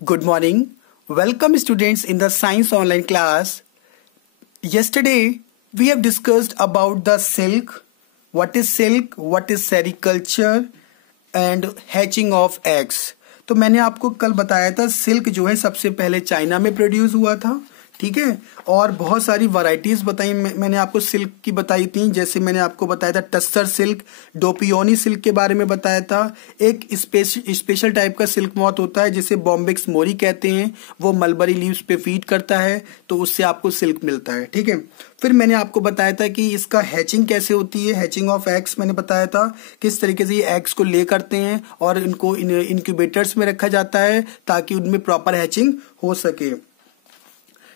Good morning. Welcome students in the science online class. Yesterday we have discussed about the silk, what is sericulture and hatching of eggs. तो मैंने आपको कल बताया था silk जो है सबसे पहले चाइना में प्रोड्यूस हुआ था, ठीक है। और बहुत सारी वैरायटीज बताई मैंने आपको सिल्क की बताई थी। जैसे मैंने आपको बताया था टस्सर सिल्क, डोपियोनी सिल्क के बारे में बताया था। एक स्पेशल टाइप का सिल्क मॉथ होता है जिसे बॉम्बिक्स मोरी कहते हैं, वो मलबरी लीव्स पे फीड करता है तो उससे आपको सिल्क मिलता है, ठीक है। फिर मैंने आपको बताया था कि इसका हैचिंग कैसे होती है, हैचिंग ऑफ एग्स मैंने बताया था किस तरीके से ये एग्स को ले करते हैं और इनको इनक्यूबेटर्स में रखा जाता है ताकि उनमें प्रॉपर हैचिंग हो सके।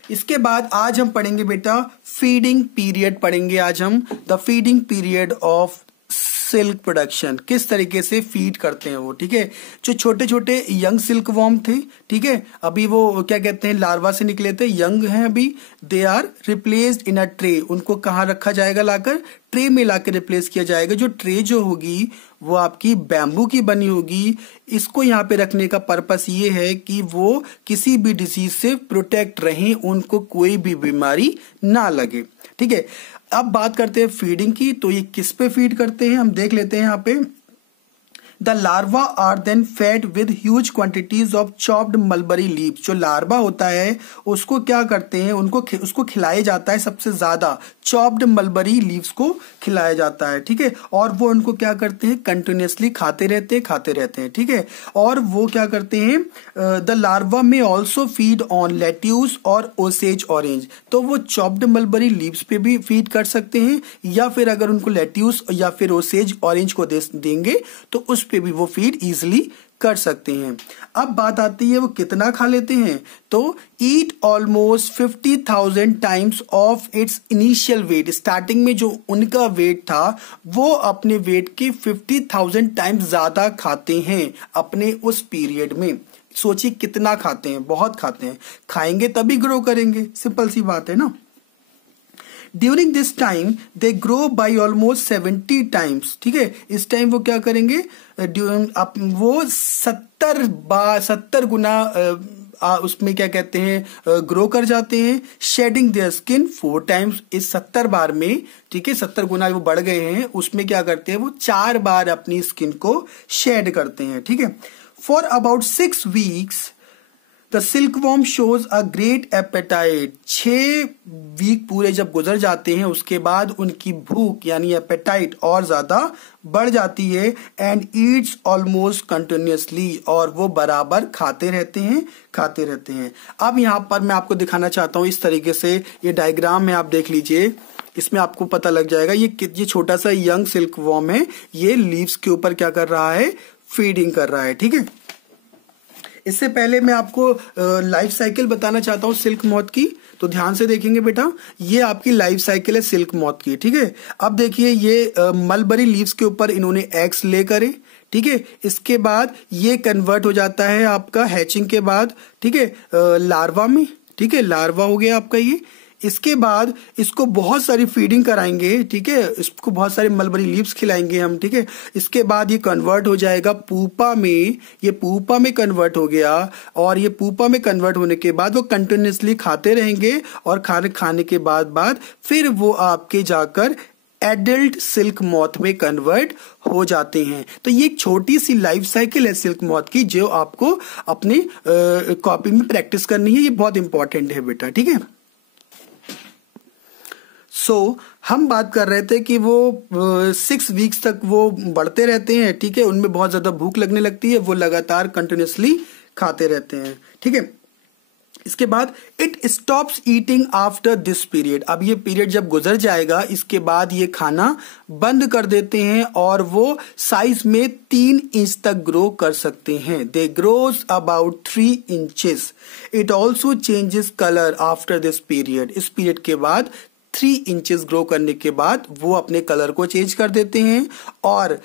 इसके बाद आज हम पढ़ेंगे बेटा फीडिंग पीरियड पढ़ेंगे। आज हम the feeding period of silk production, किस तरीके से फीड करते हैं वो, ठीक है। जो छोटे छोटे यंग सिल्क वॉर्म थे, ठीक है, अभी वो क्या कहते हैं लार्वा से निकले थे, यंग हैं अभी, they are replaced in a tray. उनको कहाँ रखा जाएगा, लाकर ट्रे में लाकर रिप्लेस किया जाएगा। जो ट्रे जो होगी वो आपकी बैम्बू की बनी होगी। इसको यहाँ पे रखने का पर्पस ये है कि वो किसी भी डिजीज से प्रोटेक्ट रहें, उनको कोई भी बीमारी ना लगे, ठीक है। अब बात करते हैं फीडिंग की, तो ये किस पे फीड करते हैं हम देख लेते हैं यहाँ पे। The larva are then fed with huge quantities of chopped mulberry leaves. जो लार्वा होता है उसको क्या करते हैं, उसको खिलाया जाता है, सबसे ज्यादा चॉप्ड मलबरी लीव्स को खिलाया जाता है, ठीक है। और वो उनको क्या करते हैं, कंटिन्यूसली खाते रहते हैं, ठीक है। और वो क्या करते हैं, द लार्वा में ऑल्सो फीड ऑन लेट्यूस और ओसेज ऑरेंज। तो वो चॉप्ड मलबरी लीव्स पे भी फीड कर सकते हैं, या फिर अगर उनको लेट्यूस या फिर ओसेज ऑरेंज को देंगे तो उस पे भी वो फीड इजिली कर सकते हैं। अब बात आती है वो कितना खा लेते हैं, तो eat almost 50,000 times of its initial weight. Starting में जो उनका वेट था वो अपने वेट के 50,000 टाइम्स ज्यादा खाते हैं अपने उस पीरियड में। सोचिए कितना खाते हैं, बहुत खाते हैं। खाएंगे तभी ग्रो करेंगे, सिंपल सी बात है ना। During this time they grow by almost 70 times, ठीक है। इस टाइम वो क्या करेंगे, वो 70 गुना उसमें क्या कहते हैं ग्रो कर जाते हैं। शेडिंग देयर स्किन 4 टाइम्स, इस 70 बार में, ठीक है, 70 गुना वो बढ़ गए हैं, उसमें क्या करते हैं वो 4 बार अपनी स्किन को शेड करते हैं, ठीक है। For about 6 weeks the silkworm shows a great appetite. 6 week पूरे जब गुजर जाते हैं उसके बाद उनकी भूख यानी एपेटाइट और ज्यादा बढ़ जाती है। एंड ईट्स ऑलमोस्ट कंटिन्यूसली, और वो बराबर खाते रहते हैं। अब यहाँ पर मैं आपको दिखाना चाहता हूँ इस तरीके से, ये डायग्राम है, आप देख लीजिए, इसमें आपको पता लग जाएगा। ये छोटा सा यंग सिल्कवॉर्म है, ये लीव्स के ऊपर क्या कर रहा है, फीडिंग कर रहा है, ठीक है। इससे पहले मैं आपको लाइफ साइकिल बताना चाहता हूँ सिल्क मॉथ की, तो ध्यान से देखेंगे बेटा। ये आपकी लाइफ साइकिल है सिल्क मॉथ की, ठीक है। अब देखिए ये मलबरी लीव्स के ऊपर इन्होंने एग्स ले करे, ठीक है। इसके बाद ये कन्वर्ट हो जाता है आपका हैचिंग के बाद, ठीक है, लार्वा में, ठीक है, लार्वा हो गया आपका ये। इसके बाद इसको बहुत सारी फीडिंग कराएंगे, ठीक है, इसको बहुत सारे मलबरी लीव्स खिलाएंगे हम, ठीक है। इसके बाद ये कन्वर्ट हो जाएगा पूपा में, ये पूपा में कन्वर्ट हो गया, और ये पूपा में कन्वर्ट होने के बाद वो कंटिन्यूसली खाते रहेंगे, और खाने के बाद फिर वो आपके जाकर एडल्ट सिल्क मॉथ में कन्वर्ट हो जाते हैं। तो ये एक छोटी सी लाइफ साइकिल है सिल्क मॉथ की, जो आपको अपनी कॉपी में प्रैक्टिस करनी है, ये बहुत इंपॉर्टेंट है बेटा, ठीक है। हम बात कर रहे थे कि वो 6 वीक्स तक वो बढ़ते रहते हैं, ठीक है। उनमें बहुत ज्यादा भूख लगने लगती है, वो लगातार कंटिन्यूसली खाते रहते हैं, ठीक है। इसके बाद it stops eating after this period. अब ये पीरियड जब गुजर जाएगा इसके बाद ये खाना बंद कर देते हैं, और वो साइज में 3 इंच तक ग्रो कर सकते हैं। They grows about 3 inches. It also changes colour after this period. इस पीरियड के बाद 3 इंचेस ग्रो करने के बाद वो अपने कलर को चेंज कर देते हैं, और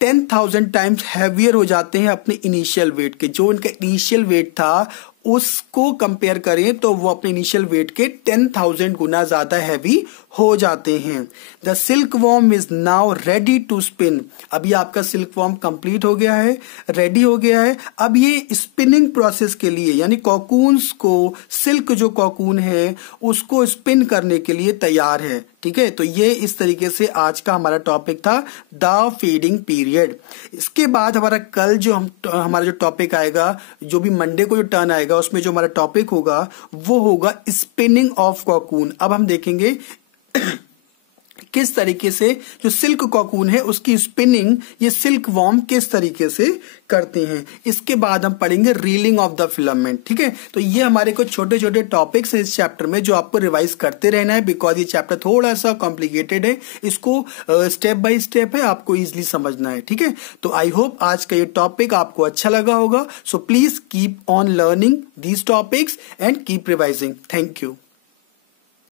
10,000 टाइम्स हैवियर हो जाते हैं अपने इनिशियल वेट के। जो उनका इनिशियल वेट था उसको कंपेयर करें तो वो अपने इनिशियल वेट के 10,000 गुना ज्यादा हैवी हो जाते हैं। The silk worm is now ready to spin. अभी आपका सिल्क वॉर्म कंप्लीट हो गया है, रेडी हो गया है। अब ये स्पिनिंग प्रोसेस के लिए यानी कॉकून्स को, सिल्क जो कॉकून है उसको स्पिन करने के लिए तैयार है। ठीक है, तो ये इस तरीके से आज का हमारा टॉपिक था द फीडिंग पीरियड। इसके बाद हमारा कल जो हमारा जो टॉपिक आएगा, जो भी मंडे को जो टर्न आएगा उसमें जो हमारा टॉपिक होगा वो होगा स्पिनिंग ऑफ कॉकून। अब हम देखेंगे किस तरीके से जो सिल्क कॉकून है उसकी स्पिनिंग ये सिल्क वॉर्म किस तरीके से करते हैं। इसके बाद हम पढ़ेंगे रीलिंग ऑफ द फिलामेंट। ठीक है, तो ये हमारे कुछ छोटे छोटे टॉपिक्स हैं इस चैप्टर में जो आपको रिवाइज करते रहना है, बिकॉज ये चैप्टर थोड़ा सा कॉम्प्लिकेटेड है। इसको स्टेप बाय स्टेप है, आपको इजिली समझना है। ठीक है, तो आई होप आज का ये टॉपिक आपको अच्छा लगा होगा। So please keep on learning these topics and keep revising. Thank you.